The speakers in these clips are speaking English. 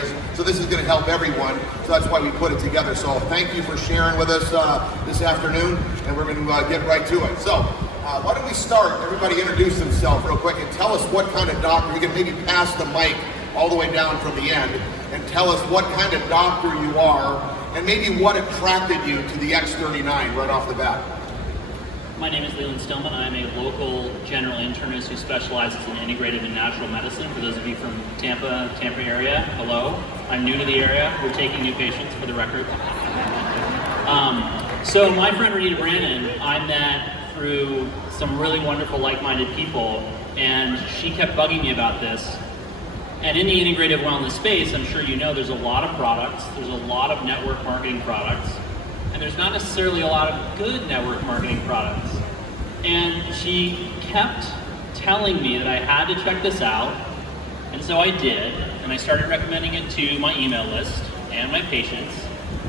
areas. So this is going to help everyone. So that's why we put it together. So thank you for sharing with us this afternoon, and we're going to get right to it. So why don't we start? Everybody introduce themselves real quick and tell us what kind of doctor. You can maybe pass the mic all the way down from the end and tell us what kind of doctor you are and maybe what attracted you to the X39 right off the bat. My name is Leland Stillman. I'm a local general internist who specializes in integrative and natural medicine. For those of you from Tampa area, hello. I'm new to the area. We're taking new patients, for the record. So my friend Renita Brannon, I met through some really wonderful like-minded people, and she kept bugging me about this. And in the integrative wellness space, I'm sure you know there's a lot of products, there's a lot of network marketing products, and there's not necessarily a lot of good network marketing products. And she kept telling me that I had to check this out, and so I did, and I started recommending it to my email list and my patients,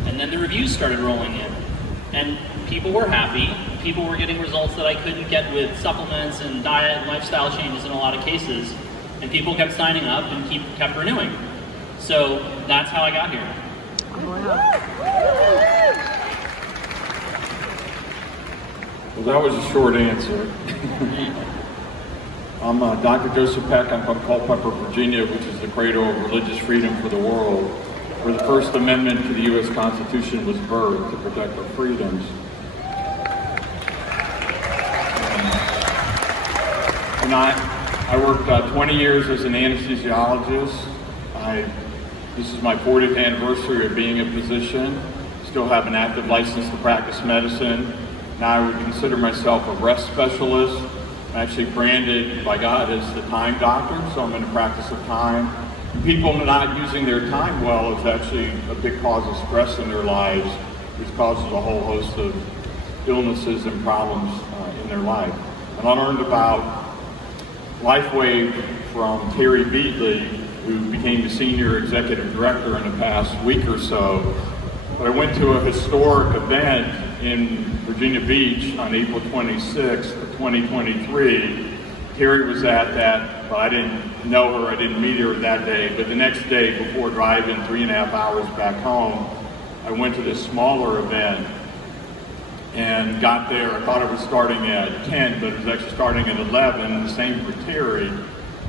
and then the reviews started rolling in. And people were happy, people were getting results that I couldn't get with supplements and diet and lifestyle changes in a lot of cases, and people kept signing up and kept renewing. So that's how I got here. Well, that was a short answer. I'm Dr. Joseph Peck. I'm from Culpeper, Virginia, which is the cradle of religious freedom for the world, where the First Amendment to the U.S. Constitution was birthed to protect our freedoms. And I worked 20 years as an anesthesiologist. This is my 40th anniversary of being a physician. Still have an active license to practice medicine. Now I would consider myself a rest specialist. I'm actually branded by God as the time doctor, so I'm in the practice of time. And people not using their time well is actually a big cause of stress in their lives, which causes a whole host of illnesses and problems in their life. And I learned about Lifewave from Terry Beatley, who became the senior executive director in the past week or so. But I went to a historic event in Virginia Beach on April 26th of 2023. Terry was at that, but I didn't know her, I didn't meet her that day. But the next day, before driving 3.5 hours back home, I went to this smaller event and got there. I thought it was starting at 10, but it was actually starting at 11, the same for Terry.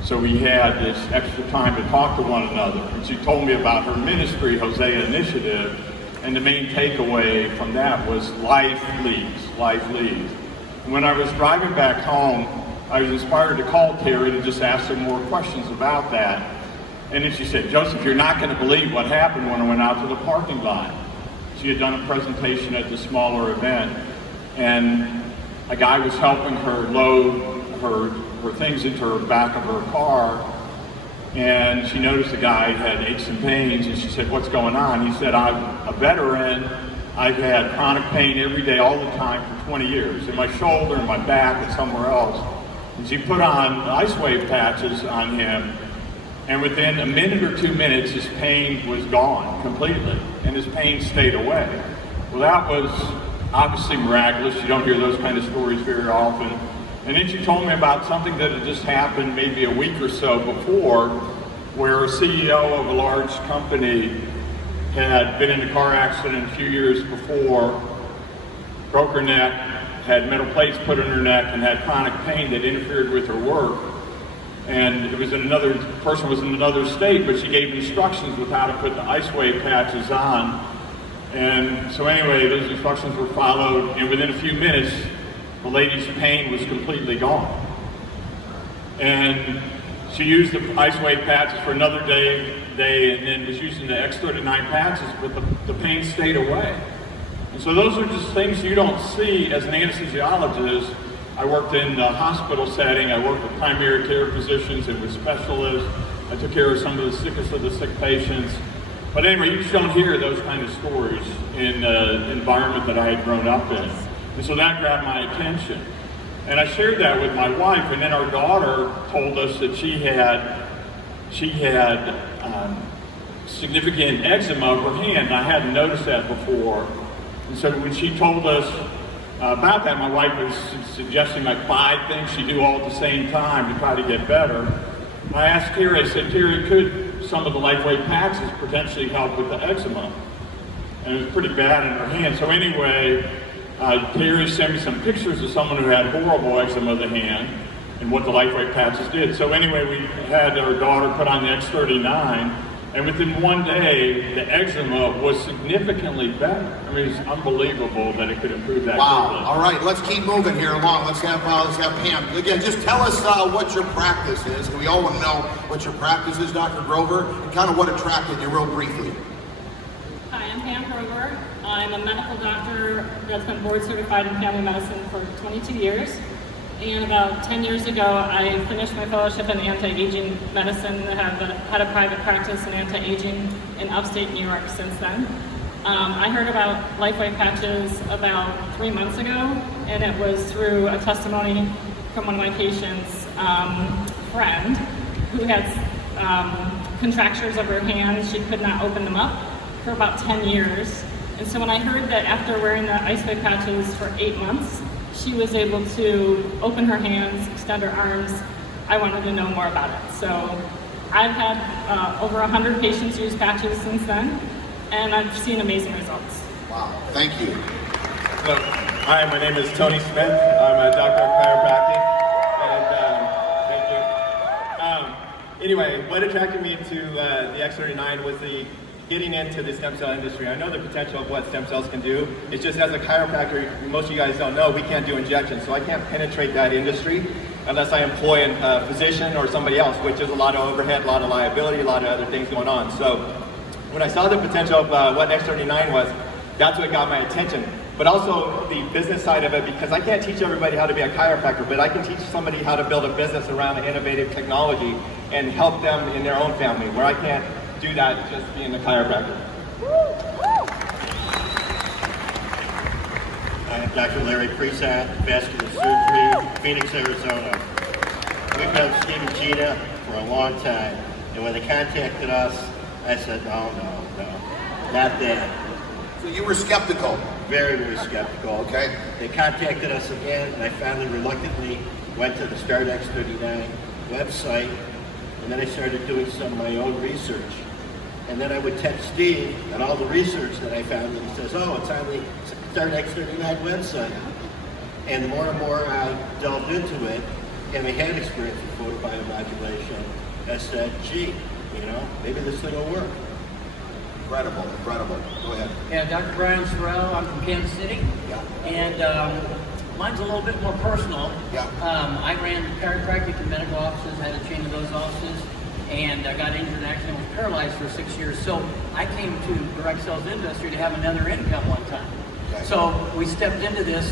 So we had this extra time to talk to one another. And she told me about her ministry, Hosea Initiative, and the main takeaway from that was life leads, life leads. And when I was driving back home, I was inspired to call Terry to just ask her more questions about that. And then she said, Joseph, you're not going to believe what happened when I went out to the parking lot. She had done a presentation at the smaller event, and a guy was helping her load her things into her back of her car, and she noticed the guy had aches and pains, and she said, what's going on? He said, I'm a veteran. I've had chronic pain every day, all the time for 20 years, in my shoulder, in my back, and somewhere else. And she put on ice wave patches on him, and within a minute or 2 minutes, his pain was gone completely, and his pain stayed away. Well, that was obviously miraculous. You don't hear those kind of stories very often. And then she told me about something that had just happened maybe a week or so before, where a CEO of a large company had been in a car accident a few years before, broke her neck, had metal plates put in her neck, and had chronic pain that interfered with her work. And it was person was in another state, but she gave instructions with how to put the ice wave patches on. And so anyway, those instructions were followed, and within a few minutes, the lady's pain was completely gone. And she used the ice wave patches for another day, and then was using the X39 patches, but the pain stayed away. And so those are just things you don't see as an anesthesiologist. I worked in the hospital setting. I worked with primary care physicians and with specialists. I took care of some of the sickest of the sick patients. But anyway, you just don't hear those kind of stories in the environment that I had grown up in. And so that grabbed my attention. And I shared that with my wife, and then our daughter told us that she had significant eczema of her hand. I hadn't noticed that before. And so when she told us about that, my wife was suggesting like 5 things she do all at the same time to try to get better. And I asked Terry, I said, Terry, could some of the Lifewave patches potentially help with the eczema. And it was pretty bad in her hand. So anyway, Terry sent me some pictures of someone who had horrible eczema of the hand and what the Lifewave patches did. So anyway, we had our daughter put on the X39, and within 1 day, the eczema was significantly better. I mean, it's unbelievable that it could improve that. Wow. quickly. All right, let's keep moving here along. Let's have Pam. Again, just tell us what your practice is. We all want to know what your practice is, Dr. Grover, and kind of what attracted you real briefly. Hi, I'm Pam Grover. I'm a medical doctor that's been board certified in family medicine for 22 years. And about 10 years ago, I finished my fellowship in anti-aging medicine. I have had a private practice in anti-aging in upstate New York since then. I heard about Lifewave patches about 3 months ago, and it was through a testimony from one of my patients' friend who had contractures of her hands. She could not open them up for about 10 years. And so when I heard that after wearing the Lifewave patches for 8 months, she was able to open her hands, extend her arms, I wanted to know more about it. So I've had over 100 patients use patches since then, and I've seen amazing results. Wow, thank you. Hello. Hi, my name is Tony Smith. I'm a doctor of chiropractic, and thank you. Anyway, what attracted me to the X39 was the getting into the stem cell industry. I know the potential of what stem cells can do. It's just as a chiropractor, most of you guys don't know, we can't do injections, so I can't penetrate that industry unless I employ a physician or somebody else, which is a lot of overhead, a lot of liability, a lot of other things going on. So when I saw the potential of what X39 was, that's what got my attention. But also the business side of it, because I can't teach everybody how to be a chiropractor, but I can teach somebody how to build a business around an innovative technology and help them in their own family, where I can't do that just being a chiropractor. I'm Dr. Larry Presat, vascular surgery, Phoenix, Arizona. We've known Steve and Gina for a long time, and when they contacted us, I said, no, not that. So you were skeptical. Very, very skeptical. Okay. They contacted us again, and I finally reluctantly went to the Start X39 website, and then I started doing some of my own research. And then I would text Steve and all the research that I found, and he says, oh, it's on the Start X39 website. And the more and more I delved into it, and I had experience with photobiomodulation, I said, gee, maybe this thing will work. Incredible. Go ahead. Yeah, Dr. Brian Sorrell, I'm from Kansas City. Yeah. And mine's a little bit more personal. Yeah. I ran chiropractic and medical offices, had a chain of those offices, and I got injured and accident, was paralyzed for 6 years. So I came to direct sales industry to have another income one time. Okay. So we stepped into this.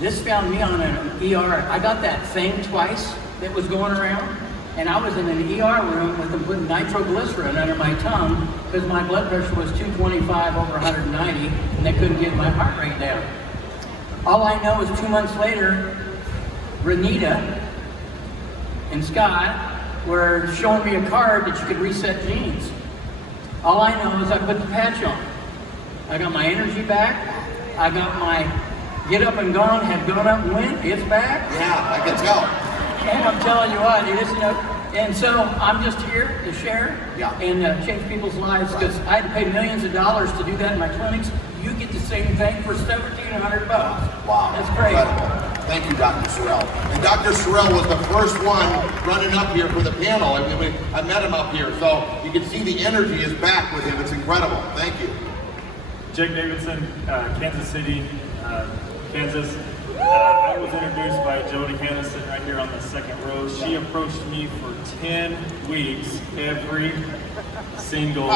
This found me on an ER. I got that thing twice that was going around, and I was in an ER room with them putting nitroglycerin under my tongue because my blood pressure was 225 over 190, and they couldn't get my heart rate down. All I know is 2 months later, Renita and Scott were showing me a card that you could reset genes. All I know is I put the patch on. I got my energy back. I got my get up and gone, had gone up and went. It's back. Yeah, I can tell. And I'm telling you what, it is, and so I'm just here to share and change people's lives, because I had to pay millions of dollars to do that in my clinics. You get the same thing for $1,700. Wow, that's great. Incredible. Thank you, Dr. Sorrell. And Dr. Sorrell was the first one running up here for the panel. I met him up here, so you can see the energy is back with him. It's incredible. Thank you. Jake Davidson, Kansas City, Kansas. I was introduced by Jody Hanna sitting right here on the second row. She approached me for 10 weeks every single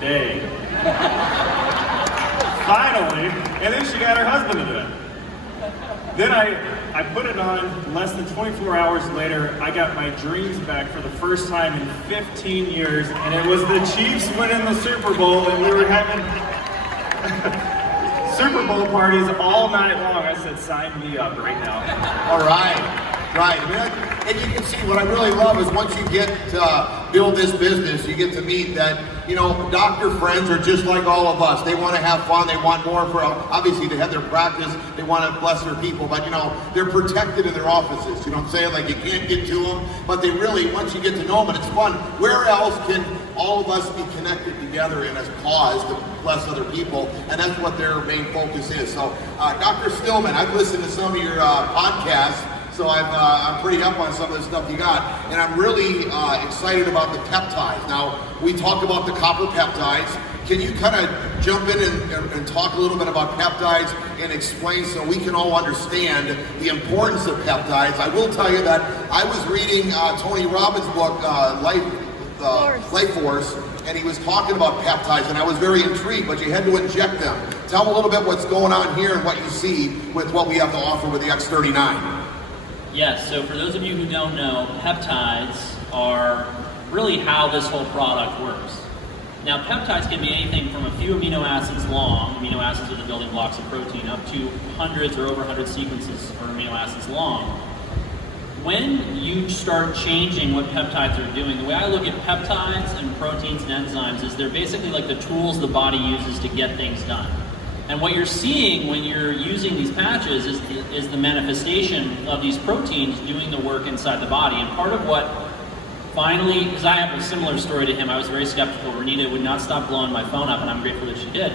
day. Finally, and then she got her husband to do it. Then I put it on. Less than 24 hours later, I got my dreams back for the first time in 15 years, and it was the Chiefs winning the Super Bowl, and we were having Super Bowl parties all night long. I said, sign me up right now. All right. And you can see what I really love is once you get to build this business, you get to meet that, doctor friends are just like all of us. They want to have fun. They want more for, obviously they have their practice. They want to bless their people, but they're protected in their offices. You know what I'm saying? Like you can't get to them, but they really, once you get to know them and it's fun, where else can all of us be connected together in a cause to bless other people, and that's what their main focus is. So, Dr. Stillman, I've listened to some of your podcasts, so I'm pretty up on some of the stuff you got, and I'm really excited about the peptides. Now, we talk about the copper peptides. Can you kind of jump in and talk a little bit about peptides and explain so we can all understand the importance of peptides? I will tell you that I was reading Tony Robbins' book, Life Force, and he was talking about peptides, and I was very intrigued, but you had to inject them. Tell them a little bit what's going on here and what you see with what we have to offer with the X39. Yes, so for those of you who don't know, peptides are really how this whole product works. Now, peptides can be anything from a few amino acids long, amino acids are the building blocks of protein, up to hundreds or over 100 sequences or amino acids long. When you start changing what peptides are doing, the way I look at peptides and proteins and enzymes is they're basically like the tools the body uses to get things done. And what you're seeing when you're using these patches is the manifestation of these proteins doing the work inside the body. And part of what finally, because I have a similar story to him, I was very skeptical. Renita would not stop blowing my phone up, and I'm grateful that she did.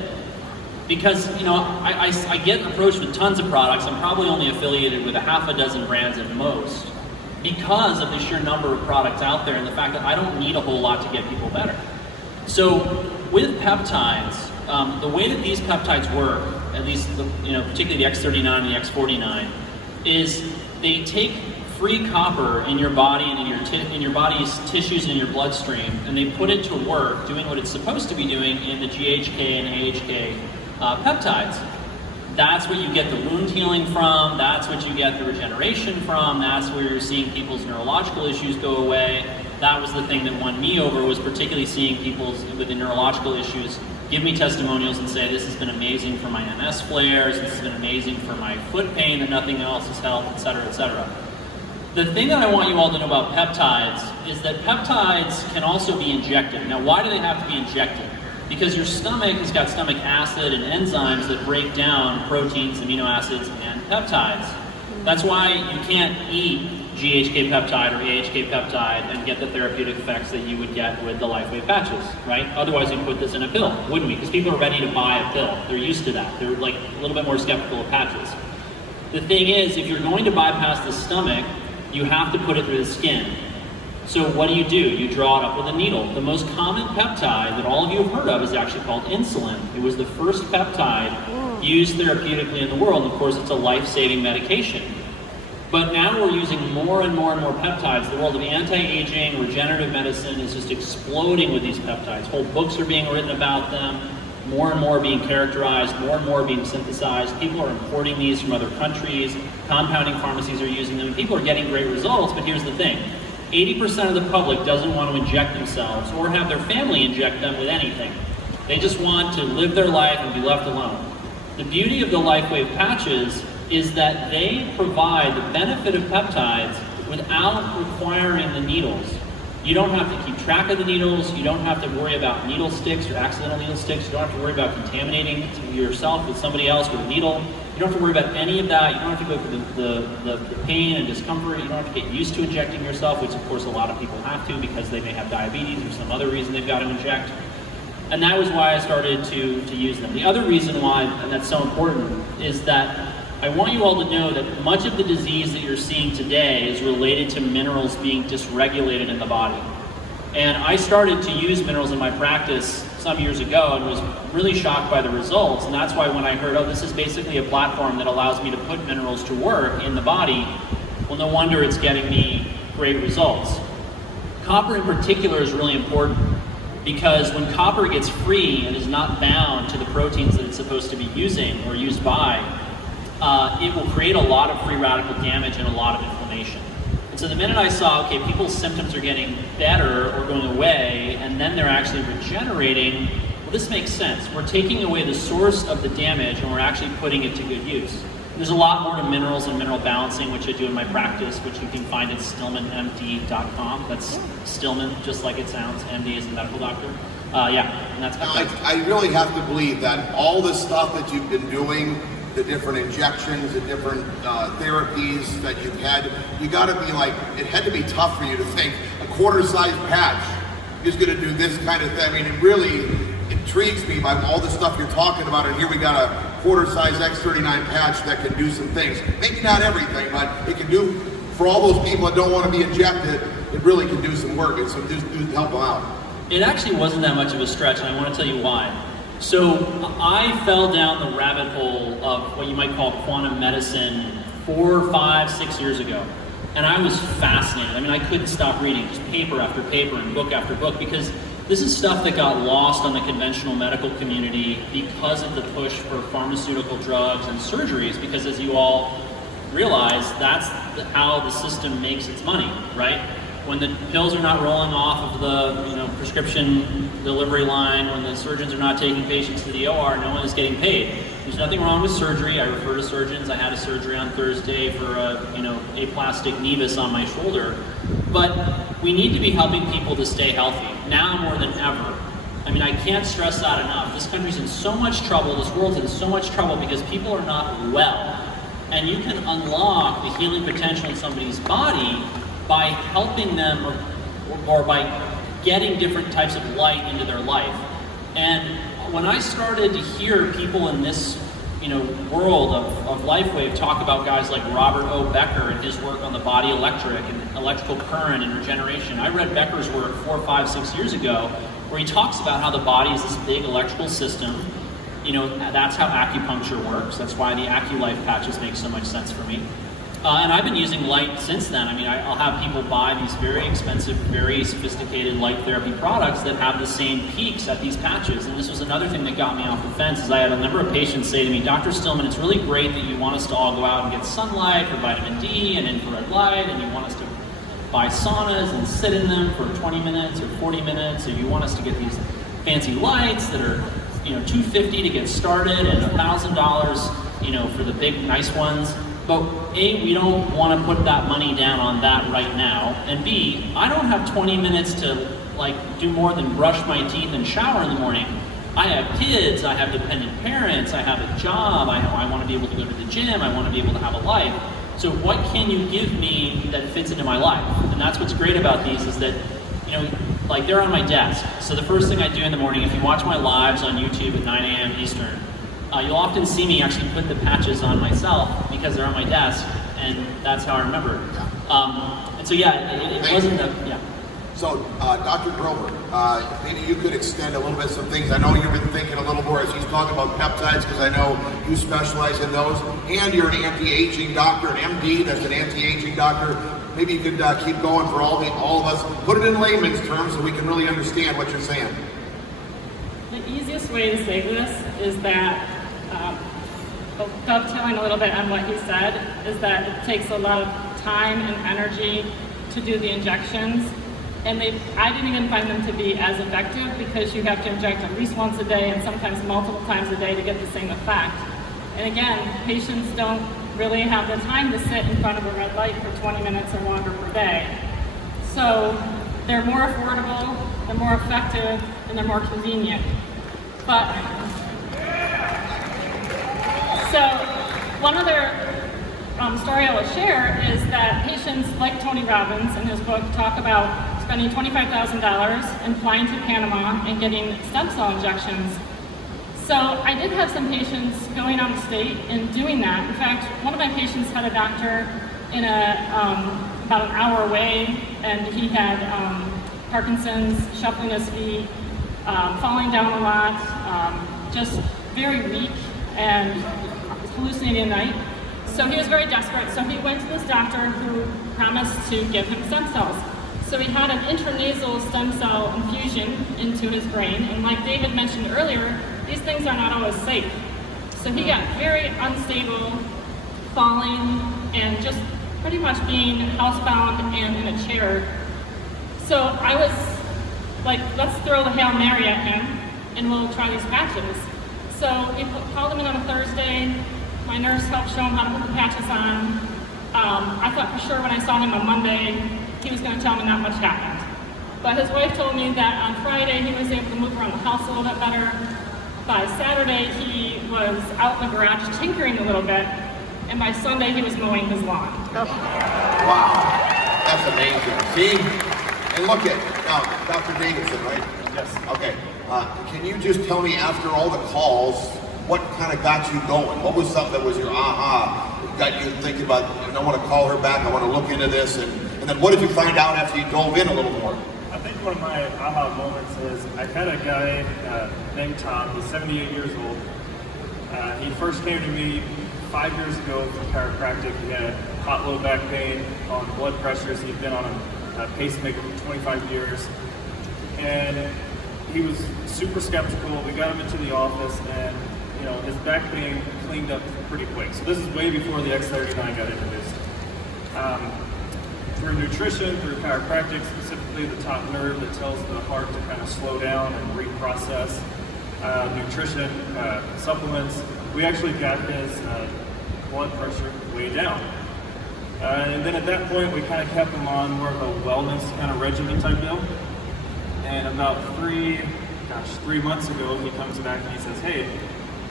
Because, you know, I get approached with tons of products. I'm probably only affiliated with a half a dozen brands at most, because of the sheer number of products out there and the fact that I don't need a whole lot to get people better. So with peptides, the way that these peptides work, at least particularly the X39 and the X49, is they take free copper in your body and in your body's tissues and in your bloodstream, and they put it to work doing what it's supposed to be doing in the GHK and AHK peptides. That's what you get the wound healing from, that's what you get the regeneration from, that's where you're seeing people's neurological issues go away. That was the thing that won me over, was particularly seeing people with the neurological issues give me testimonials and say, this has been amazing for my MS flares, this has been amazing for my foot pain and nothing else has helped, etc., etc. The thing that I want you all to know about peptides is that peptides can also be injected. Now, why do they have to be injected? Because your stomach has got stomach acid and enzymes that break down proteins, amino acids, and peptides. That's why you can't eat GHK peptide or AHK peptide and get the therapeutic effects that you would get with the Lifewave patches, right? Otherwise, you'd put this in a pill, wouldn't we? Because people are ready to buy a pill. They're used to that. They're like a little bit more skeptical of patches. The thing is, if you're going to bypass the stomach, you have to put it through the skin. So what do? You draw it up with a needle. The most common peptide that all of you have heard of is actually called insulin. It was the first peptide used therapeutically in the world. Of course, it's a life-saving medication. But now we're using more and more and more peptides. The world of anti-aging, regenerative medicine is just exploding with these peptides. Whole books are being written about them. More and more being characterized, more and more being synthesized. People are importing these from other countries. Compounding pharmacies are using them. People are getting great results, but here's the thing. 80% of the public doesn't want to inject themselves or have their family inject them with anything. They just want to live their life and be left alone. The beauty of the Lifewave patches is that they provide the benefit of peptides without requiring the needles. You don't have to keep track of the needles, you don't have to worry about needle sticks or accidental needle sticks, you don't have to worry about contaminating yourself with somebody else with a needle. You don't have to worry about any of that. You don't have to go through the pain and discomfort. You don't have to get used to injecting yourself, which of course a lot of people have to because they may have diabetes or some other reason they've got to inject. And that was why I started to use them. The other reason why, and that's so important, is that I want you all to know that much of the disease that you're seeing today is related to minerals being dysregulated in the body. And I started to use minerals in my practice some years ago and was really shocked by the results. And that's why when I heard, oh, this is basically a platform that allows me to put minerals to work in the body, well, no wonder it's getting me great results. Copper in particular is really important because when copper gets free and is not bound to the proteins that it's supposed to be using or used by, it will create a lot of free radical damage and a lot of inflammation. And so the minute I saw, okay, people's symptoms are getting better or going away, and then they're actually regenerating, well, this makes sense. We're taking away the source of the damage and we're actually putting it to good use. There's a lot more to minerals and mineral balancing, which I do in my practice, which you can find at stillmanmd.com. That's Stillman, just like it sounds. MD is a medical doctor. And that's I really have to believe that all the stuff that you've been doing, the different injections, the different therapies that you've had, you got to be like, it had to be tough for you to think a quarter-size patch he's going to do this kind of thing. I mean, it really intrigues me by all the stuff you're talking about, and here we got a quarter-size X39 patch that can do some things. Maybe not everything, but it can do, for all those people that don't want to be injected, it really can do some work and some do help them out. It actually wasn't that much of a stretch, and I want to tell you why. So I fell down the rabbit hole of what you might call quantum medicine 4, 5, 6 years ago. And I was fascinated. I mean, I couldn't stop reading just paper after paper and book after book, because this is stuff that got lost on the conventional medical community because of the push for pharmaceutical drugs and surgeries, because as you all realize, that's how the system makes its money, right? When the pills are not rolling off of the prescription delivery line, when the surgeons are not taking patients to the OR, no one is getting paid. There's nothing wrong with surgery. I refer to surgeons. I had a surgery on Thursday for aplastic nevus on my shoulder. But we need to be helping people to stay healthy, now more than ever. I mean, I can't stress that enough. This country's in so much trouble, this world's in so much trouble because people are not well. And you can unlock the healing potential in somebody's body by helping them or by getting different types of light into their life. And when I started to hear people in this world of Lifewave talk about guys like Robert O. Becker and his work on the body electric and electrical current and regeneration. I read Becker's work 4, 5, 6 years ago where he talks about how the body is this big electrical system. That's how acupuncture works. That's why the AccuLife patches make so much sense for me. And I've been using light since then. I mean, I'll have people buy these very expensive, very sophisticated light therapy products that have the same peaks at these patches. And this was another thing that got me off the fence, is I had a number of patients say to me, Dr. Stillman, it's really great that you want us to all go out and get sunlight for vitamin D and infrared light, and you want us to buy saunas and sit in them for 20 minutes or 40 minutes, or you want us to get these fancy lights that are $250 to get started and $1,000 for the big nice ones. But A, we don't want to put that money down on that right now, and B, I don't have 20 minutes to do more than brush my teeth and shower in the morning. I have kids, I have dependent parents, I have a job, I want to be able to go to the gym, I want to be able to have a life. So what can you give me that fits into my life? And that's what's great about these, is that they're on my desk. So the first thing I do in the morning, if you watch my lives on YouTube at 9 a.m. Eastern, you'll often see me actually put the patches on myself because they're on my desk, and that's how I remember. And so it wasn't yeah. So, Dr. Grover, maybe you could extend a little bit some things. I know you've been thinking a little more as he's talking about peptides, because I know you specialize in those, and you're an anti-aging doctor, an MD that's an anti-aging doctor. Maybe you could keep going for all of us. Put it in layman's terms so we can really understand what you're saying. The easiest way to say this is that, dovetailing a little bit on what he said, is that it takes a lot of time and energy to do the injections. And I didn't even find them to be as effective, because you have to inject at least once a day and sometimes multiple times a day to get the same effect. And again, patients don't really have the time to sit in front of a red light for 20 minutes or longer per day. So they're more affordable, they're more effective, and they're more convenient. But, so one other story I will share is that patients like Tony Robbins in his book talk about spending $25,000 and flying to Panama and getting stem cell injections. So I did have some patients going out of state and doing that. In fact, one of my patients had a doctor in about an hour away, and he had Parkinson's, shuffling his feet, falling down a lot, just very weak and hallucinating at night. So he was very desperate. So he went to this doctor who promised to give him stem cells. So he had an intranasal stem cell infusion into his brain. And like David mentioned earlier, these things are not always safe. So he got very unstable, falling, and just pretty much being housebound and in a chair. So I was like, let's throw the Hail Mary at him and we'll try these patches. So we called him in on a Thursday. My nurse helped show him how to put the patches on. I thought for sure when I saw him on Monday, he was going to tell me not much happened. But his wife told me that on Friday he was able to move around the house a little bit better. By Saturday he was out in the garage tinkering a little bit, and by Sunday he was mowing his lawn. Wow, that's amazing. See? And look at, Now, Dr. Davidson, right? Yes. Okay. Can you just tell me, after all the calls, what kind of got you going? What was something that was your aha, got you thinking about, I want to call her back, I want to look into this, and then what did you find out after you dove in a little more? I think one of my aha moments is I had a guy named Tom. He's 78 years old. He first came to me 5 years ago for chiropractic. He had hot low back pain, on blood pressures. He'd been on a pacemaker for 25 years. And he was super skeptical. We got him into the office, and his back pain cleaned up pretty quick. So this is way before the X39 got introduced. Through nutrition, through chiropractic, specifically the top nerve that tells the heart to kind of slow down and reprocess, nutrition, supplements, we actually got his blood pressure way down. And then at that point, we kind of kept him on more of a wellness kind of regimen type deal. And about 3 months ago, he comes back and he says, hey,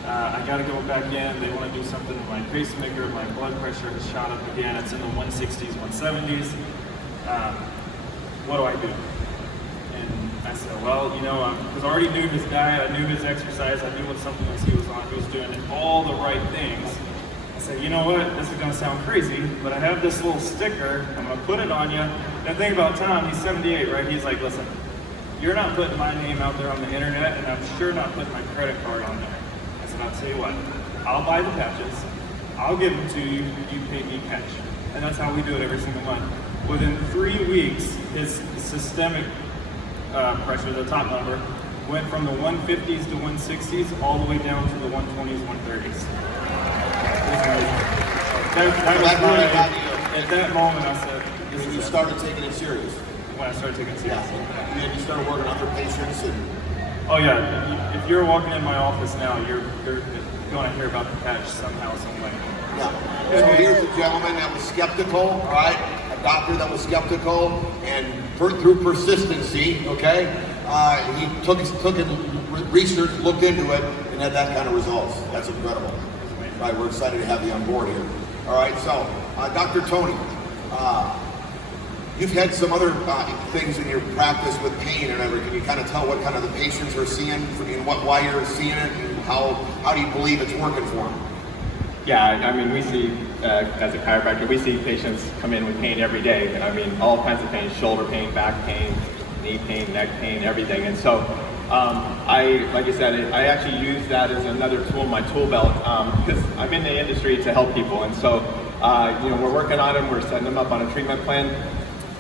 I got to go back in. They want to do something with my pacemaker. My blood pressure has shot up again. It's in the 160s, 170s. What do I do? And I said, well, because I already knew his diet. I knew his exercise. I knew what supplements he was on. He was doing all the right things. I said, you know what? This is going to sound crazy, but I have this little sticker. I'm going to put it on you. And the thing about Tom, he's 78, right? He's like, listen, you're not putting my name out there on the internet, and I'm sure not putting my credit card on there. I said, I'll tell you what, I'll buy the patches, I'll give them to you, you pay me cash. And that's how we do it every single month. Within 3 weeks, his systemic pressure, the top number, went from the 150s to 160s all the way down to the 120s, 130s. At that moment, I said, When you started taking it serious. When I started taking it serious. And then you started working on other patients and... Oh yeah, if you're walking in my office now, you're going to hear about the patch somehow, some way. Yeah. So here's a gentleman that was skeptical, all right? A doctor that was skeptical, and through persistency, okay, he took it, researched, looked into it, and had that kind of results. That's incredible. Right, we're excited to have you on board here. All right, so Dr. Tony, you've had some other things in your practice with pain and everything. Can you kind of tell what kind of the patients are seeing, why you're seeing it, and how do you believe it's working for them? Yeah, I mean, we see, as a chiropractor, we see patients come in with pain every day. And I mean, all kinds of pain, shoulder pain, back pain, knee pain, neck pain, everything. And so, like I said, I actually use that as another tool in my tool belt because I'm in the industry to help people. And so, we're working on them, we're setting them up on a treatment plan.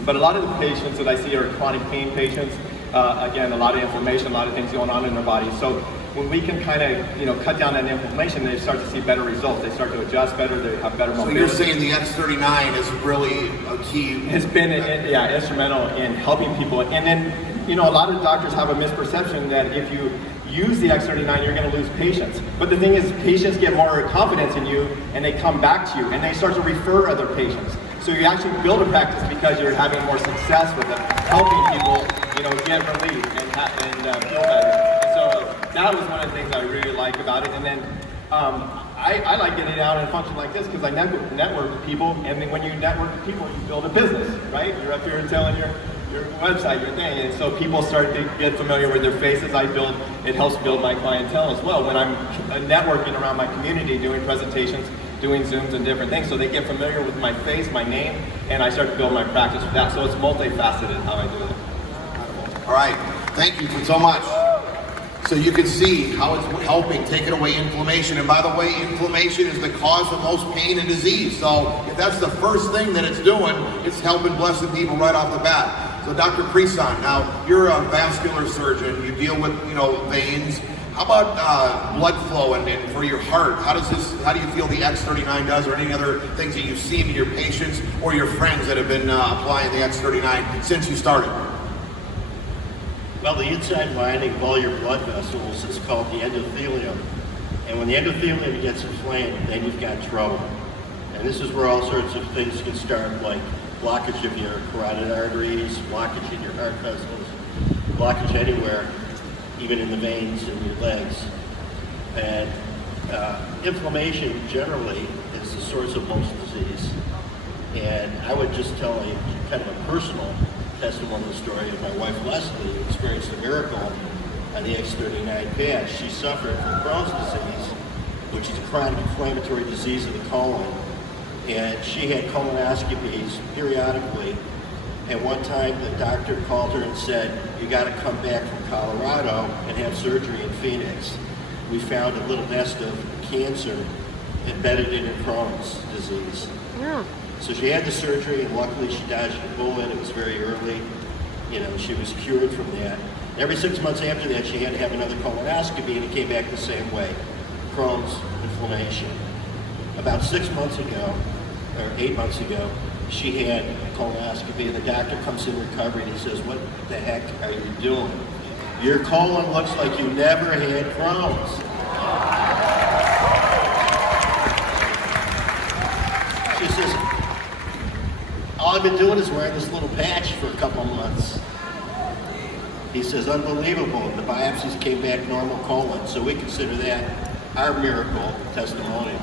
But a lot of the patients that I see are chronic pain patients. Again, a lot of inflammation, a lot of things going on in their body. So when we can kind of, cut down that inflammation, they start to see better results. They start to adjust better. They have better mobility. So you're saying the X39 is really a key? Has been, instrumental in helping people. And then, a lot of doctors have a misperception that if you use the X39, you're going to lose patients. But the thing is, patients get more confidence in you, and they come back to you, and they start to refer other patients. So you actually build a practice because you're having more success with them, helping people, get relief and feel better. And so that was one of the things I really like about it. And then I like getting out and function like this because I network with people. And then when you network with people, you build a business, right? You're up here and telling your website, your thing. And so people start to get familiar with their faces. It helps build my clientele as well when I'm networking around my community, doing presentations, doing Zooms and different things. So they get familiar with my face, my name, and I start to build my practice with that. So it's multifaceted how I do it. All right, thank you so much. So you can see how it's helping taking away inflammation. And by the way, inflammation is the cause of most pain and disease. So if that's the first thing that it's doing, it's helping blessing people right off the bat. So Dr. Prison, now you're a vascular surgeon. You deal with, veins. How about blood flow and for your heart? How do you feel the X39 does, or any other things that you've seen in your patients or your friends that have been applying the X39 since you started? Well, the inside lining of all your blood vessels is called the endothelium. And when the endothelium gets inflamed, then you've got trouble. And this is where all sorts of things can start, like blockage of your carotid arteries, blockage in your heart vessels, blockage anywhere, even in the veins in your legs. And inflammation generally is the source of most disease. And I would just tell you kind of a personal testimonial story of my wife Leslie, who experienced a miracle on the X39 patch. She suffered from Crohn's disease, which is a chronic inflammatory disease of the colon. And she had colonoscopies periodically. And one time the doctor called her and said, you got to come back from Colorado and have surgery in Phoenix. We found a little nest of cancer embedded in her Crohn's disease. Yeah. So she had the surgery, and luckily she dodged the bullet. It was very early. You know, she was cured from that. Every 6 months after that, she had to have another colonoscopy, and it came back the same way, Crohn's inflammation. About 6 months ago, or 8 months ago, she had a colonoscopy, and the doctor comes in recovery, and he says, what the heck are you doing? Your colon looks like you never had Crohn's. She says, all I've been doing is wearing this little patch for a couple months. He says, unbelievable. The biopsies came back normal colon, so we consider that our miracle testimonial.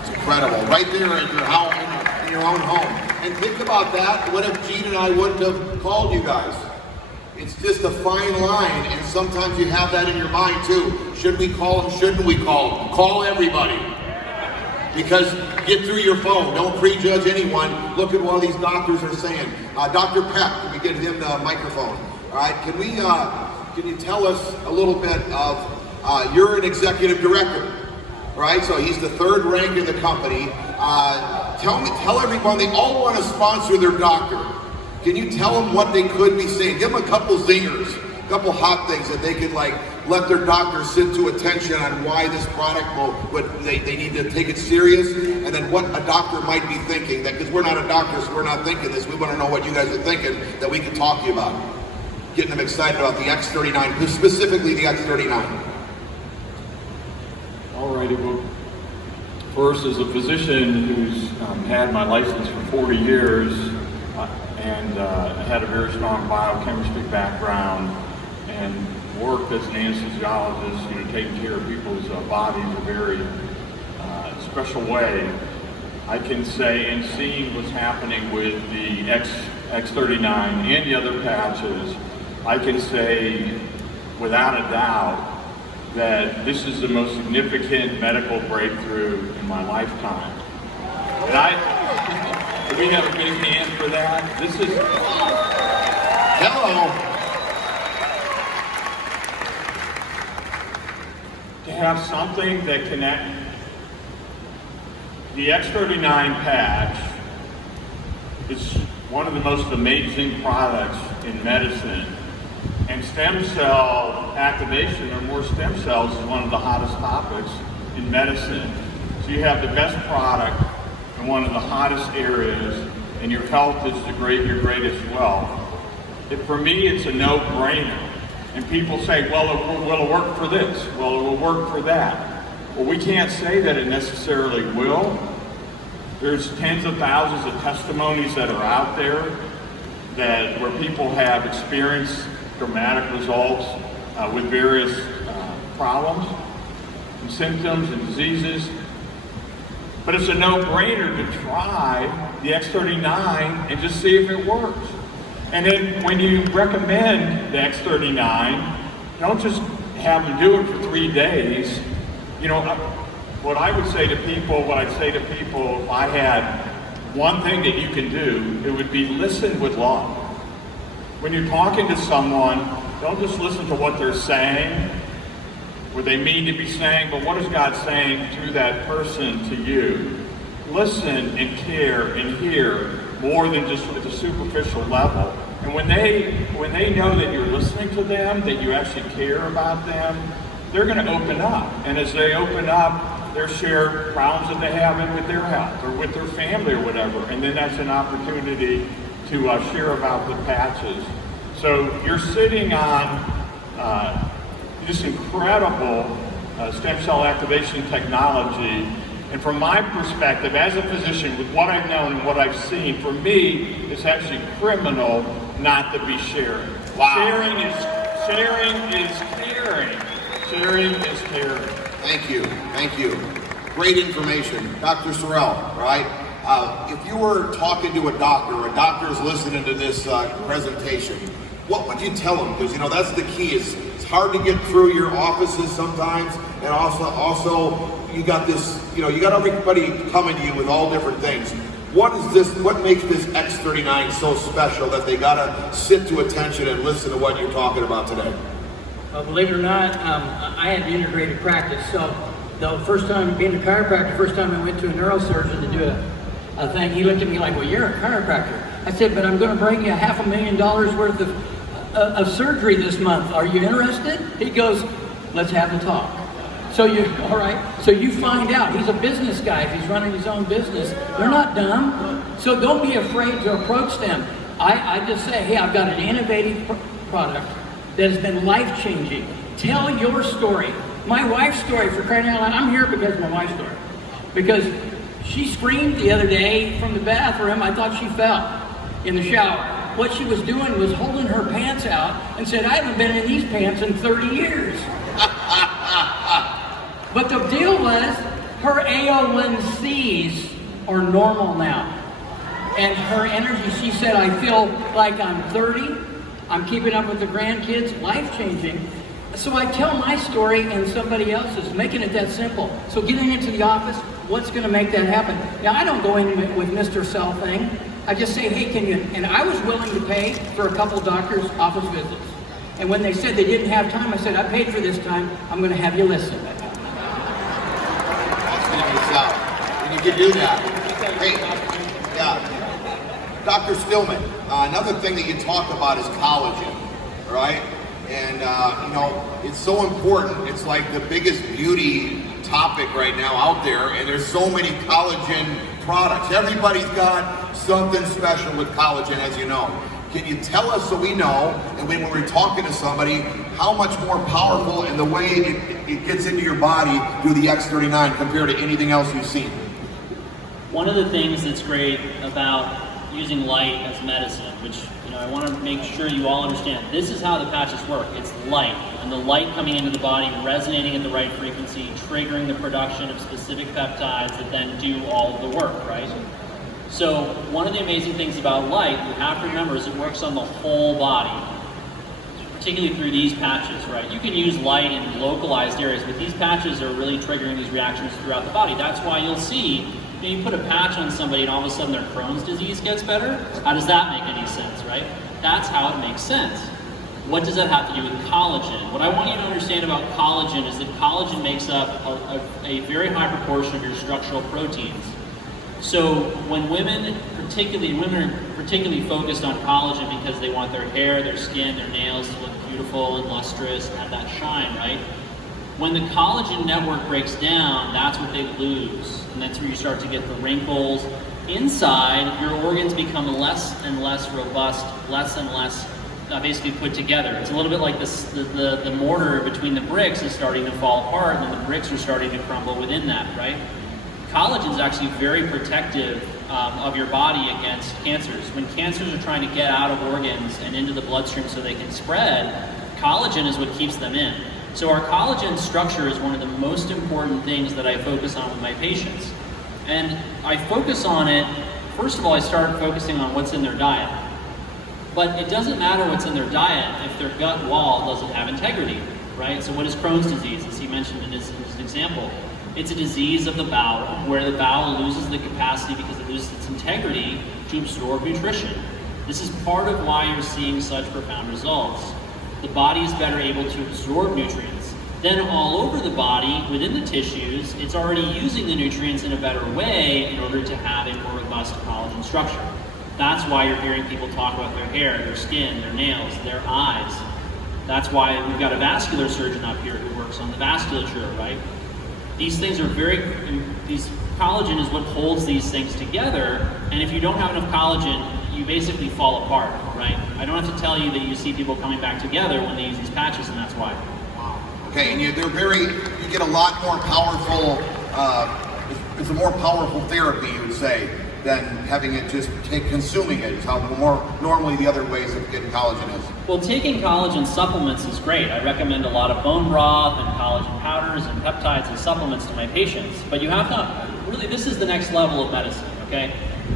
It's incredible. Right there in your house, in your own home. And think about that. What if Gene and I wouldn't have called you guys? It's just a fine line, and sometimes you have that in your mind too. Should we call them? Shouldn't we call them? Call everybody. Because get through your phone. Don't prejudge anyone. Look at what these doctors are saying. Dr. Peck, can we get him the microphone? All right, can you tell us a little bit of, you're an executive director, right? So he's the third rank in the company. Tell everyone, they all want to sponsor their doctor. Can you tell them what they could be saying? Give them a couple zingers, a couple hot things that they could let their doctor sit to attention on why this product they need to take it serious, and then what a doctor might be thinking. That because we're not a doctor, so we're not thinking this. We want to know what you guys are thinking that we can talk to you about. Getting them excited about the X39, specifically the X39. All righty, well, first, as a physician who's had my license for 40 years and had a very strong biochemistry background and worked as an anesthesiologist, taking care of people's bodies in a very special way, I can say, and seeing what's happening with the X39 and the other patches, I can say without a doubt that this is the most significant medical breakthrough in my lifetime. And we have a big hand for that. This is... Hello. To have something that connects the X39 patch is one of the most amazing products in medicine. And stem cell activation, or more stem cells, is one of the hottest topics in medicine. So you have the best product in one of the hottest areas, and your health is your greatest wealth. For me, it's a no-brainer. And people say, well, will it work for this? Well, it will work for that. Well, we can't say that it necessarily will. There's tens of thousands of testimonies that are out there where people have experienced dramatic results with various problems and symptoms and diseases. But it's a no-brainer to try the X39 and just see if it works. And then when you recommend the X39, don't just have them do it for 3 days. What I'd say to people, if I had one thing that you can do, it would be listen with love. When you're talking to someone, don't just listen to what they're saying, what they mean to be saying, but what is God saying through that person to you? Listen and care and hear more than just at the superficial level. And when they know that you're listening to them, that you actually care about them, they're going to open up. And as they open up, they'll share problems that they have with their health or with their family or whatever. And then that's an opportunity to share about the patches. So you're sitting on this incredible stem cell activation technology. And from my perspective, as a physician, with what I've known and what I've seen, for me, it's actually criminal not to be sharing. Wow. Sharing is caring. Sharing is caring. Thank you. Great information. Dr. Sorrell, right? If you were talking to a doctor, or a doctor's listening to this presentation, what would you tell them? Because, you know, that's the key. It's hard to get through your offices sometimes, and also you got this, you know, you got everybody coming to you with all different things. What makes this X39 so special that they gotta sit to attention and listen to what you're talking about today? Believe it or not, I had integrated practice. So the first time, being a chiropractor, first time I went to a neurosurgeon to do a thing, he looked at me like, well, you're a chiropractor. I said, but I'm gonna bring you $500,000 worth of surgery this month. Are you interested? He goes, let's have a talk. So all right, so you find out. He's a business guy. If he's running his own business, they're not dumb. So don't be afraid to approach them. I just say, hey, I've got an innovative product that has been life-changing. Tell your story. My wife's story, for crying out loud. I'm here because of my wife's story. Because she screamed the other day from the bathroom. I thought she fell in the shower. What she was doing was holding her pants out and said, I haven't been in these pants in 30 years. But the deal was, her AO1Cs are normal now. And her energy, she said, I feel like I'm 30, I'm keeping up with the grandkids, life-changing. So I tell my story and somebody else's, making it that simple. So getting into the office, what's gonna make that happen? Now, I don't go in with Mr. Sell thing. I just say, hey, can you, and I was willing to pay for a couple doctors' office visits. And when they said they didn't have time, I said, I paid for this time, I'm gonna have you listen. And you can do that. Great. Yeah. Dr. Stillman, another thing that you talk about is collagen, right? And, you know, it's so important. It's like the biggest beauty topic right now out there, and there's so many collagen products. Everybody's got something special with collagen, as you know. Can you tell us, so we know, and when we're talking to somebody, how much more powerful and the way it gets into your body through the X39 compared to anything else you've seen? One of the things that's great about using light as medicine, which, you know, I want to make sure you all understand, this is how the patches work. It's light, and the light coming into the body, resonating at the right frequency, triggering the production of specific peptides that then do all of the work, right? So one of the amazing things about light, you have to remember, is it works on the whole body, particularly through these patches, right? You can use light in localized areas, but these patches are really triggering these reactions throughout the body. That's why you'll see, you put a patch on somebody and all of a sudden their Crohn's disease gets better. How does that make any sense, right? That's how it makes sense. What does that have to do with collagen? What I want you to understand about collagen is that collagen makes up a very high proportion of your structural proteins. So when women are particularly focused on collagen because they want their hair, their skin, their nails to look beautiful and lustrous and have that shine, right? When the collagen network breaks down, that's what they lose. And that's where you start to get the wrinkles. Inside, your organs become less and less robust, less and less basically put together. It's a little bit like the mortar between the bricks is starting to fall apart, and then the bricks are starting to crumble within that, right? Collagen is actually very protective of your body against cancers. When cancers are trying to get out of organs and into the bloodstream so they can spread, collagen is what keeps them in. So our collagen structure is one of the most important things that I focus on with my patients. And I focus on it, first of all, I start focusing on what's in their diet. But it doesn't matter what's in their diet if their gut wall doesn't have integrity, right? So what is Crohn's disease, as he mentioned in his example? It's a disease of the bowel, where the bowel loses the capacity because it loses its integrity to absorb nutrition. This is part of why you're seeing such profound results. The body is better able to absorb nutrients. Then all over the body, within the tissues, it's already using the nutrients in a better way in order to have a more robust collagen structure. That's why you're hearing people talk about their hair, their skin, their nails, their eyes. That's why we've got a vascular surgeon up here who works on the vasculature, right? These things are collagen is what holds these things together, and if you don't have enough collagen, you basically fall apart, right? I don't have to tell you that you see people coming back together when they use these patches, and that's why. Wow. Okay, and you get a lot more powerful, it's a more powerful therapy, you would say, than having it just consuming it. Is how more normally the other ways of getting collagen is. Well, taking collagen supplements is great. I recommend a lot of bone broth and collagen powders and peptides and supplements to my patients. But you have to, really, this is the next level of medicine, okay?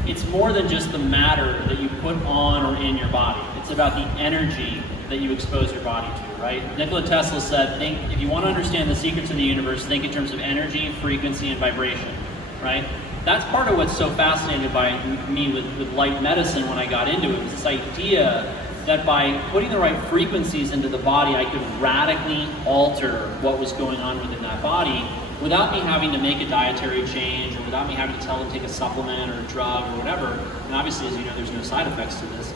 It's more than just the matter that you put on or in your body. It's about the energy that you expose your body to, right? Nikola Tesla said, if you want to understand the secrets of the universe, think in terms of energy, frequency, and vibration, right? That's part of what's so fascinated by me with light medicine when I got into it, was this idea that by putting the right frequencies into the body, I could radically alter what was going on within that body without me having to make a dietary change, or without me having to tell them to take a supplement or a drug or whatever. And obviously, as you know, there's no side effects to this,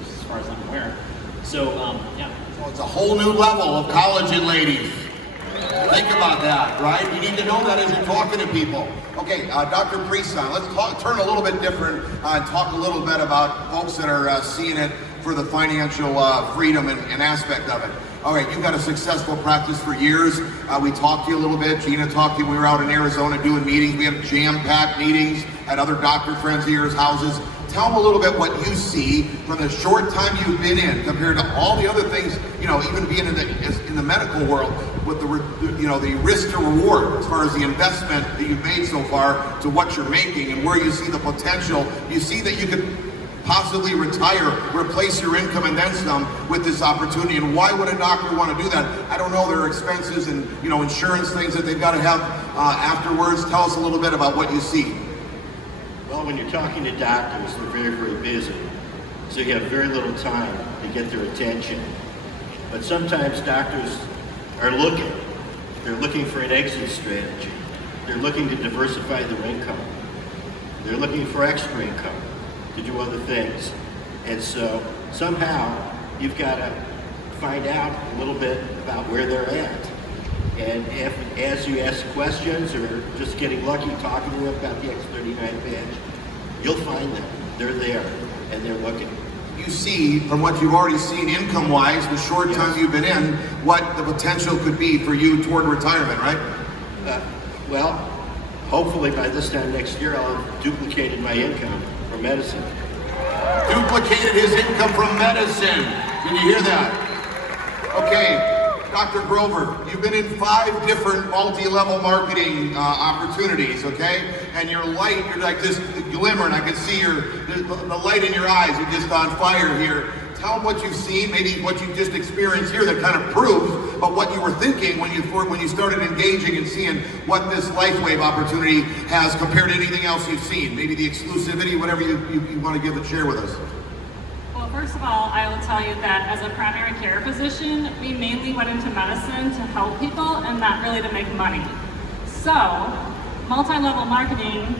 as far as I'm aware. So, yeah. So it's a whole new level of collagen, ladies. Think about that, right? You need to know that as you're talking to people. Okay, Dr. Priestson, let's turn a little bit different and talk a little bit about folks that are seeing it for the financial freedom and aspect of it. All right, you've got a successful practice for years. We talked to you a little bit. Gina talked to you. We were out in Arizona doing meetings. We had jam-packed meetings at other doctor friends of yours' houses. Tell them a little bit what you see from the short time you've been in compared to all the other things, you know, even being in the medical world with the risk to reward as far as the investment that you've made so far to what you're making and where you see the potential. You see that you could possibly retire, replace your income and then some with this opportunity. And why would a doctor want to do that? I don't know, there are expenses and, you know, insurance things that they've got to have afterwards. Tell us a little bit about what you see. Well, when you're talking to doctors, they're very, very busy. So you have very little time to get their attention. But sometimes doctors are looking. They're looking for an exit strategy. They're looking to diversify their income. They're looking for extra income to do other things. And so somehow you've got to find out a little bit about where they're at. And as you ask questions or just getting lucky talking to them about the X39 badge, you'll find them. They're there and they're looking. You see, from what you've already seen income-wise, the short time you've been in, what the potential could be for you toward retirement, right? Well, hopefully by this time next year I'll have duplicated my income from medicine. Duplicated his income from medicine. Can you hear that? Okay. Dr. Grover, you've been in 5 different multi-level marketing opportunities, okay? And you're like this glimmer, and I can see the light in your eyes. You're just on fire here. Tell them what you've seen, maybe what you just experienced here that kind of proves, but what you were thinking when you started engaging and seeing what this Lifewave opportunity has compared to anything else you've seen. Maybe the exclusivity, whatever you want to give and share with us. Well, first of all, I will tell you that as a primary care physician, we mainly went into medicine to help people and not really to make money. So, multi-level marketing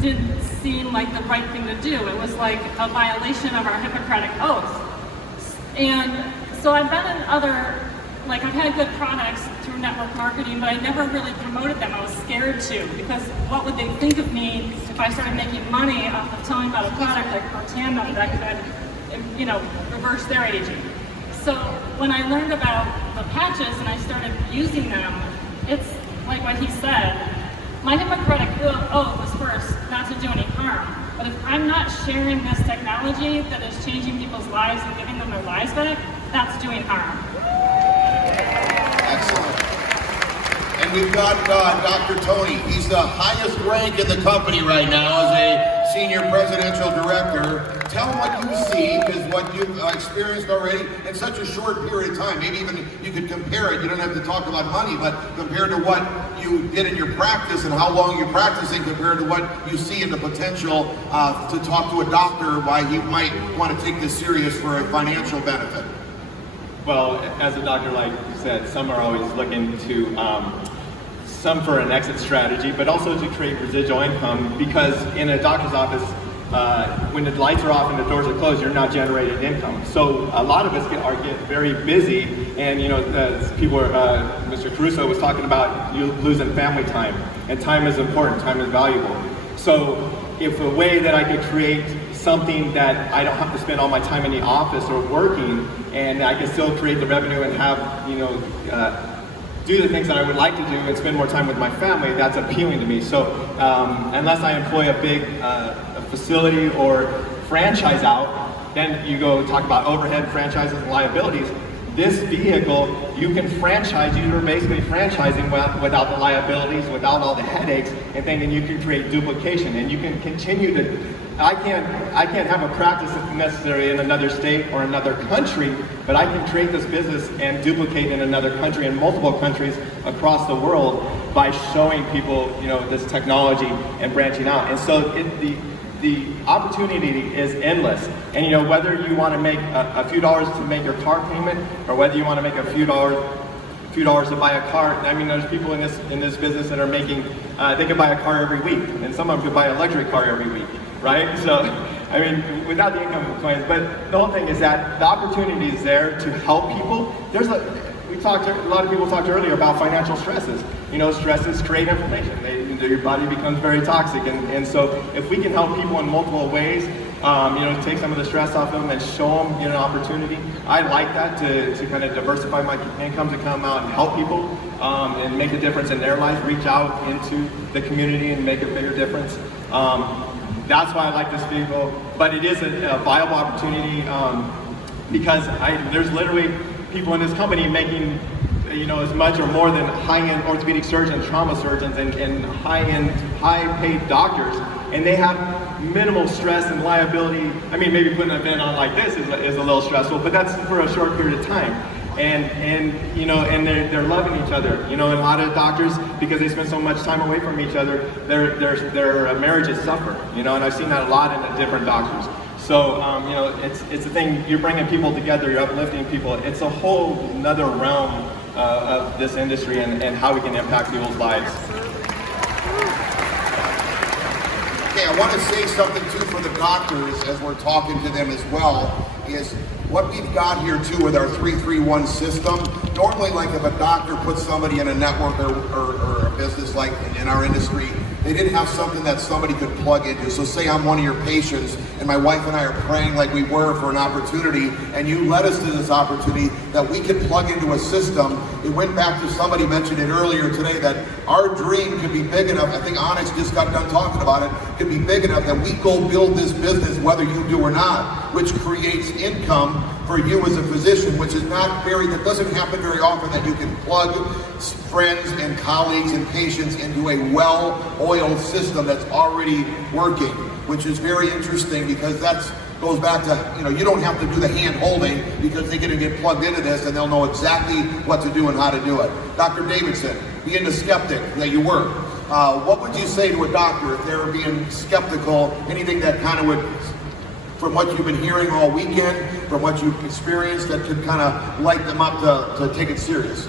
didn't seem like the right thing to do. It was like a violation of our Hippocratic oath. And so I've been in I've had good products through network marketing, but I never really promoted them. I was scared to, because what would they think of me if I started making money off of telling about a product like Protandim that could, reverse their aging. So when I learned about the patches and I started using them, it's like what he said. My Hippocratic oath was first not to do any harm. But if I'm not sharing this technology that is changing people's lives and giving them their lives back, that's doing harm. Excellent. And we've got Dr. Tony. He's the highest rank in the company right now as a senior presidential director. Tell him what you see, because what you've experienced already in such a short period of time. Maybe even you could compare it. You don't have to talk about money, but compared to what you did in your practice and how long you're practicing compared to what you see in the potential to talk to a doctor why he might want to take this serious for a financial benefit. Well, as a doctor, like you said, some are always looking to, some for an exit strategy, but also to create residual income, because in a doctor's office, when the lights are off and the doors are closed, you're not generating income. So a lot of us get very busy, and people are, Mr. Caruso was talking about you losing family time, and time is important, time is valuable. So if a way that I could create something that I don't have to spend all my time in the office or working, and I can still create the revenue and have, do the things that I would like to do and spend more time with my family, that's appealing to me. So unless I employ a big facility or franchise out, then you go talk about overhead, franchises, and liabilities. This vehicle, you can franchise, you're basically franchising without the liabilities, without all the headaches and things, and you can create duplication, and you can continue to, I can't have a practice if necessary in another state or another country, but I can create this business and duplicate in another country, in multiple countries across the world, by showing people, this technology and branching out. And so the opportunity is endless. And whether you want to make a few dollars to make your car payment, or whether you want to make a few dollars to buy a car. I mean, there's people in this business that are making, they can buy a car every week, and some of them could buy an electric car every week, right? So, I mean, without the income components, but the whole thing is that the opportunity is there to help people. A lot of people talked earlier about financial stresses. Stresses create inflammation. Your body becomes very toxic, and so if we can help people in multiple ways, take some of the stress off them and show them an opportunity. I like that to kind of diversify my income, to come out and help people and make a difference in their life, reach out into the community and make a bigger difference. That's why I like this vehicle, but it is a viable opportunity because there's literally people in this company making as much or more than high-end orthopedic surgeons, trauma surgeons, and high-end, high-paid doctors, and they have minimal stress and liability. I mean, maybe putting an event on like this is a little stressful, but that's for a short period of time. And they're loving each other. And a lot of doctors, because they spend so much time away from each other, their marriages suffer. And I've seen that a lot in the different doctors. So, it's a thing, you're bringing people together, you're uplifting people. It's a whole another realm of this industry and how we can impact people's lives. Okay, I want to say something too for the doctors as we're talking to them as well, is what we've got here too with our 331 system. Normally, like if a doctor puts somebody in a network or a business like in our industry, they didn't have something that somebody could plug into. So say I'm one of your patients and my wife and I are praying like we were for an opportunity, and you led us to this opportunity that we could plug into a system. It went back to, somebody mentioned it earlier today, that our dream could be big enough, I think Onyx just got done talking about it, could be big enough that we go build this business whether you do or not, which creates income for you as a physician, which is that doesn't happen very often, that you can plug friends and colleagues and patients into a well-oiled system that's already working, which is very interesting because that goes back to, you don't have to do the hand holding because they're going to get plugged into this and they'll know exactly what to do and how to do it. Dr. Davidson, being the skeptic that you were, what would you say to a doctor if they were being skeptical, anything that kind of would, from what you've been hearing all weekend, from what you've experienced, that could kind of light them up to take it serious?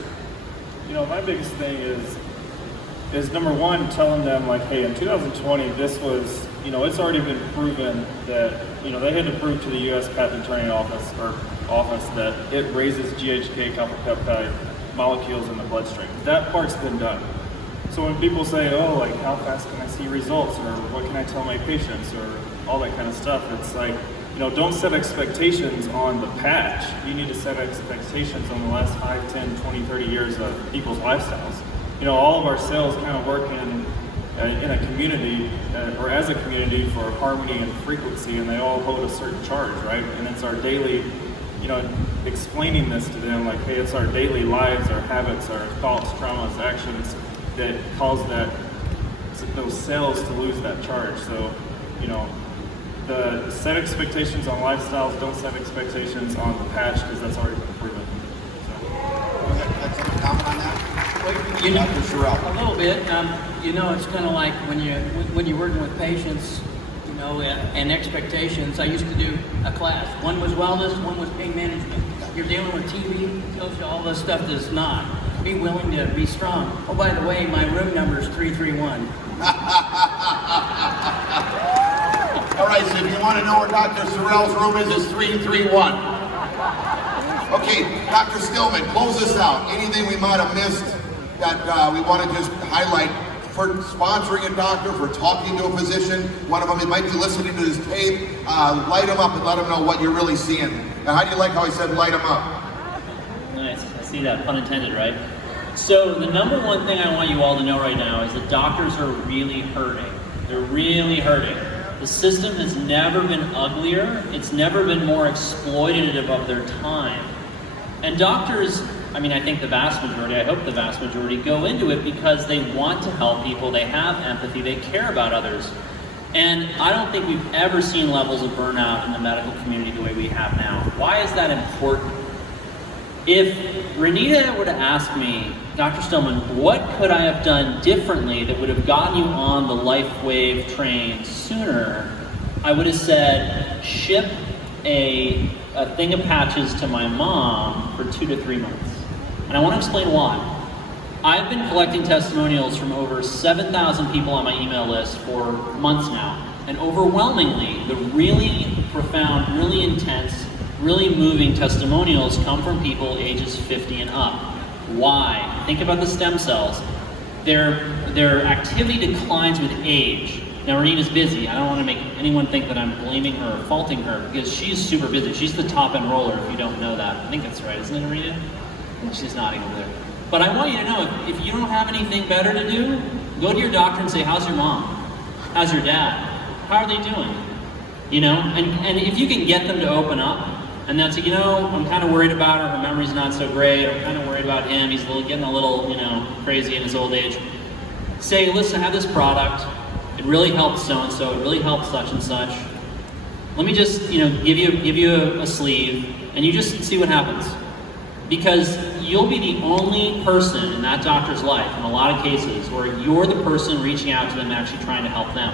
My biggest thing is number one, telling them like, hey, in 2020, this was, it's already been proven that, they had to prove to the U.S. Patent Attorney Office that it raises GHK copper peptide molecules in the bloodstream. That part's been done. So when people say, oh, like, how fast can I see results, or what can I tell my patients, or all that kind of stuff, it's like, don't set expectations on the patch. You need to set expectations on the last 5, 10, 20, 30 years of people's lifestyles. All of our cells kind of work in a community, or as a community, for harmony and frequency, and they all hold a certain charge, right? And it's our daily, explaining this to them, like, hey, it's our daily lives, our habits, our thoughts, traumas, actions that cause those cells to lose that charge. So, set expectations on lifestyles, don't set expectations on the patch, because that's already been proven. That's a comment on that? Dr. Sorrell. A little bit. It's kind of like when you're working with patients, and expectations. I used to do a class. One was wellness, one was pain management. You're dealing with TV, tells you all this stuff that's not. Be willing to be strong. Oh, by the way, my room number is 331. All right, so if you want to know where Dr. Sorrell's room is, it's 331. Okay, Dr. Stillman, close this out. Anything we might have missed that we want to just highlight for sponsoring a doctor, for talking to a physician? One of them, it might be listening to this tape. Light them up and let them know what you're really seeing. Now, how do you like how I said light them up? Nice, I see that, pun intended, right? So the number one thing I want you all to know right now is that doctors are really hurting. They're really hurting. The system has never been uglier. It's never been more exploitative of their time. And doctors, I mean, I think the vast majority, I hope the vast majority, go into it because they want to help people, they have empathy, they care about others. And I don't think we've ever seen levels of burnout in the medical community the way we have now. Why is that important? If Renita were to ask me, Dr. Stillman, what could I have done differently that would have gotten you on the Lifewave train sooner, I would have said, ship a thing of patches to my mom for 2 to 3 months. And I want to explain why. I've been collecting testimonials from over 7,000 people on my email list for months now. And overwhelmingly, the really profound, really intense, really moving testimonials come from people ages 50 and up. Why? Think about the stem cells. Their activity declines with age. Now, Renita's busy. I don't want to make anyone think that I'm blaming her or faulting her because she's super busy. She's the top enroller, if you don't know that. I think that's right, isn't it, Renita? She's nodding over there. But I want you to know, if you don't have anything better to do, go to your doctor and say, how's your mom? How's your dad? How are they doing? You know, and if you can get them to open up, and that's, you know, I'm kind of worried about her, her memory's not so great, I'm kind of worried about him, he's getting a little, you know, crazy in his old age. Say, listen, I have this product, it really helps so-and-so, it really helps such and such. Let me just, you know, give you a sleeve, and you just see what happens. Because you'll be the only person in that doctor's life, in a lot of cases, where you're the person reaching out to them and actually trying to help them.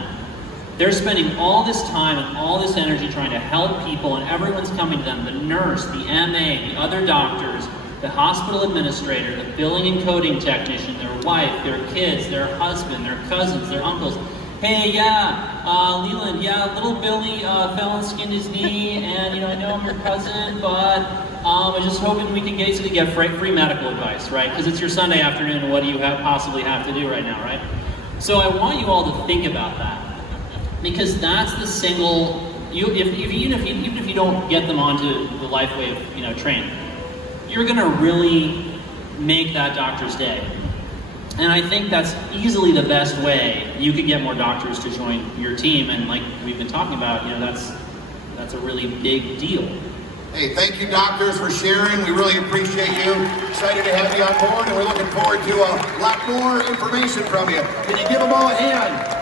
They're spending all this time and all this energy trying to help people, and everyone's coming to them, the nurse, the MA, the other doctors, the hospital administrator, the billing and coding technician, their wife, their kids, their husband, their cousins, their uncles. Hey, Leland, little Billy fell and skinned his knee, and you know, I know I'm your cousin, but I was just hoping we could basically get free medical advice, right? Because it's your Sunday afternoon, and what do you possibly have to do right now, right? So I want you all to think about that, because that's the single. Even if you don't get them onto the Lifewave, you know, train, you're going to really make that doctor's day. And I think that's easily the best way you could get more doctors to join your team. And like we've been talking about, you know, that's a really big deal. Hey, thank you, doctors, for sharing. We really appreciate you. Excited to have you on board, and we're looking forward to a lot more information from you. Can you give them all a hand?